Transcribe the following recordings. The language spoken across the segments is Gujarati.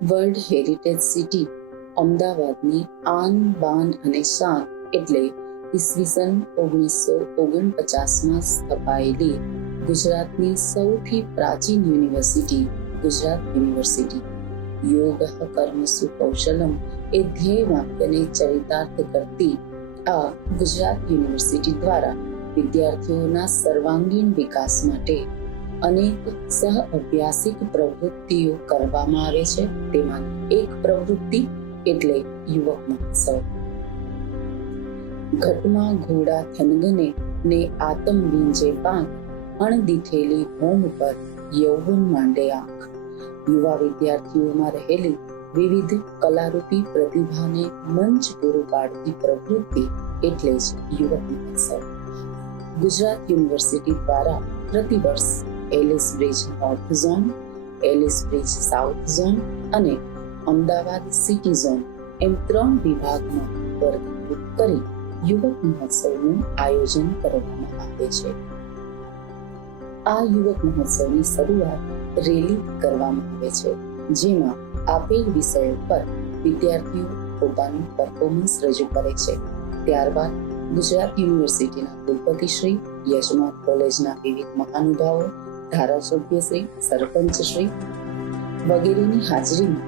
વર્લ્ડ હેરિટેજ સિટી અમદાવાદની આન બાન અને શાન એટલે ઈસવીસન 1949માં સ્થપાયેલી ગુજરાતની સૌથી પ્રાચીન યુનિવર્સિટી ગુજરાત યુનિવર્સિટી. યોગ કર્મસુ કૌશલમ એ ધ્યેય વાક્યને ચરિતાર્થ કરતી આ ગુજરાત યુનિવર્સિટી દ્વારા વિદ્યાર્થીઓના સર્વાંગીણ વિકાસ માટે અનેક સહ અભ્યાસિક પ્રવૃત્તિઓ કરવામાં આવે છે. તેમાંની એક પ્રવૃત્તિ એટલે યુવક મહોત્સવ. ઘટમાં ઘોડા થનગને ને આતમ વિંજે પાંખ, અણદીઠેલી ભૂમ પર યૌવન માંડે આંખ. યુવા વિદ્યાર્થીઓમાં રહેલી વિવિધ કલારૂપી પ્રતિભાને મંચ પૂરું પાડતી પ્રવૃત્તિ એટલે જ યુવક મહોત્સવ. ગુજરાત યુનિવર્સિટી દ્વારા પ્રતિવર્ષ Ellis bridge north zone, Ellis bridge south zone અને અમદાવાદ સિટી ઝોન એમ 3 વિભાગમાં વર્ગીકૃત કરી યુવક મહોત્સવનું આયોજન કરવામાં આવે છે. આ યુવક મહોત્સવની શરૂઆત રેલી કરવામાં આવે છે, જેમાં આપેલ વિષયો પર વિદ્યાર્થીઓ પોતાનું પરફોર્મન્સ રજૂ કરે છે. ત્યારબાદ ગુજરાત યુનિવર્સિટીના કુલપતિશ્રી, યજમાન કોલેજના વિવિધ મહાનુભાવો, ધારાસભ્યશ્રી, સરપંચશ્રી વગેરેની હાજરીમાં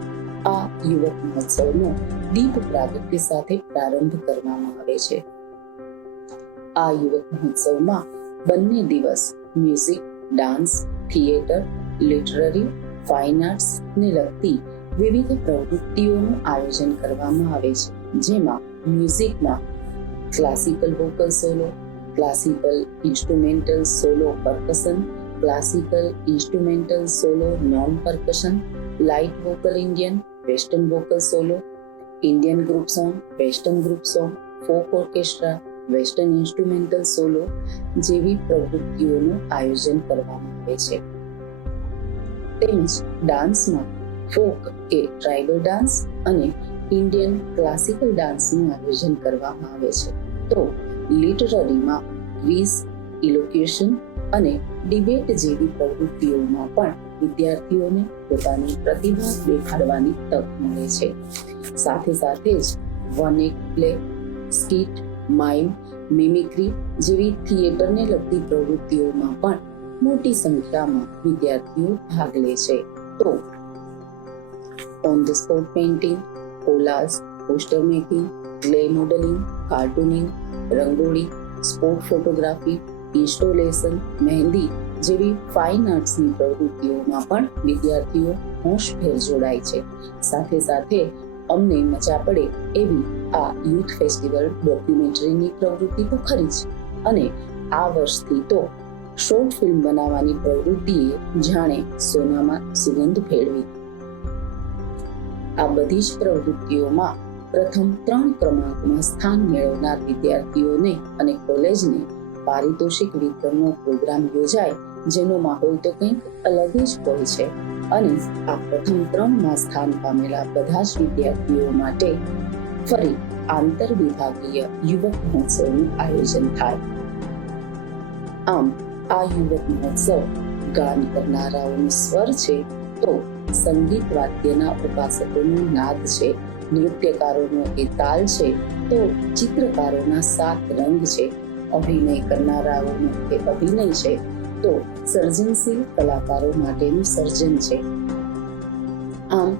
આ યુવક મહોત્સવનો દીપ પ્રાગટ્ય સાથે પ્રારંભ કરવામાં આવે છે. આ યુવક મહોત્સવમાં બંને દિવસ music, dance, theatre, literary, fine arts ને લગતી વિવિધ પ્રવૃત્તિઓનું આયોજન કરવામાં આવે છે, જેમાં મ્યુઝિકમાં classical vocal solo, classical instrumental solo percussion, classical instrumental solo non percussion, light vocal Indian, western vocal solo, Indian group song, western group song, folk orchestra, western instrumental solo જેવી પ્રવૃત્તિઓનું આયોજન કરવામાં આવે છે. તેમજ ડાન્સમાં ફોક કે ટ્રાઇબલ ડાન્સ અને ઇન્ડિયન ક્લાસિકલ ડાન્સનું આયોજન કરવામાં આવે છે. તો લિટરરીમાં ક્વિઝ, ઇલોક્યુશન અને ડિબેટ જેવી પ્રવૃત્તિઓમાં પણ વિદ્યાર્થીઓને પોતાની પ્રતિભા દેખાડવાની તક મળે છે. સાથે સાથે જ one act play, skit, mime, mimicry જેવી થિયેટરને લગતી પ્રવૃત્તિઓમાં પણ મોટી સંખ્યામાં વિદ્યાર્થીઓ ભાગ લે છે. તો on the spot painting, collage, poster making, clay modelling, cartooning, rangoli, sport photography, installation, mehndi જેવી ફાઇન આર્ટ્સની પ્રવૃત્તિઓમાં પણ વિદ્યાર્થીઓ હોંશભેર જોડાય છે. સાથે સાથે અમને મજા પડે એવી આ યુથ ફેસ્ટિવલ ડોક્યુમેન્ટરીની પ્રવૃત્તિ તો ખરી જ, અને આ વર્ષથી તો શોર્ટ ફિલ્મ બનાવવાની પ્રવૃત્તિએ જાણે સોનામાં સુગંધ ફેરવી. આ બધી જ પ્રવૃત્તિઓમાં પ્રથમ 3 ક્રમાંકમાં સ્થાન મેળવનાર વિદ્યાર્થીઓને અને કોલેજને પારિતોષિક વિતરણનો પ્રોગ્રામ યોજાય, જેનો માહોલ તો કંઈક અલગ જ હોય છે. અને આ પ્રથમ 3માં સ્થાન પામેલા બધા જ વિદ્યાર્થીઓ માટે ફરી આંતર વિભાગીય યુવક મહોત્સવનું આયોજન થાય. આમ આ યુવક મહોત્સવ ગાન કરનારાઓનો સ્વર છે, તો સંગીત વાદ્યના ઉપાસકોનો નાદ છે, નૃત્યકારોનો એ તાલ છે, તો ચિત્રકારોના 7 રંગ છે, અભિનય કરનારાઓનો એ અભિનય છે, તો સર્જનશીલ કલાકારો માટેનું સર્જન છે. આમ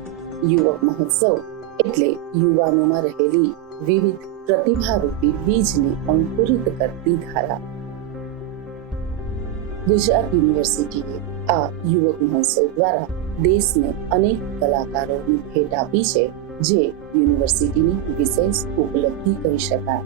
યુવક મહોત્સવ એટલે યુવાનોમાં રહેલી વિવિધ પ્રતિભારૂપી બીજને અંકુરિત કરતી ધારા. ગુજરાત યુનિવર્સિટીએ આ યુવક મહોત્સવ દ્વારા દેશને અનેક કલાકારોની ભેટ આપી છે, જે યુનિવર્સિટીની વિશેષ ઉપલબ્ધિ કહી શકાય.